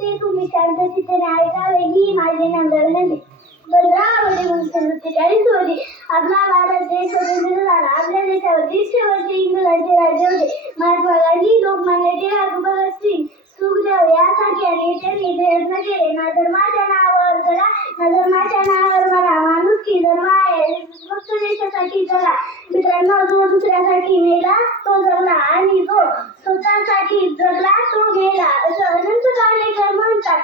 ते तुम्ही शांतचित्ताने ऐकावे ही माझी नम्र विनंती. 15 रोजी आपला भारत देश स्वतंत्र झाला. आपल्या देशावर 300 वर्षे इंग्रजांचे राज्य होते. महात्मा गांधी, लोकमान्य टिळक, भगतसिंग, सुखदेव यासारख्या नेत्यांनी प्रयत्न केले. ना धर्माच्या नावावर जगा, ना धर्माच्या नावावर मरा. माणुसकी धर्म आहे. फक्त देशासाठी जगा. मित्रांनो, जो दुसऱ्यासाठी मेला तो जगला आणि जो स्वतःसाठी जगला तो मेला, असं अनंत काळेकर म्हणतात.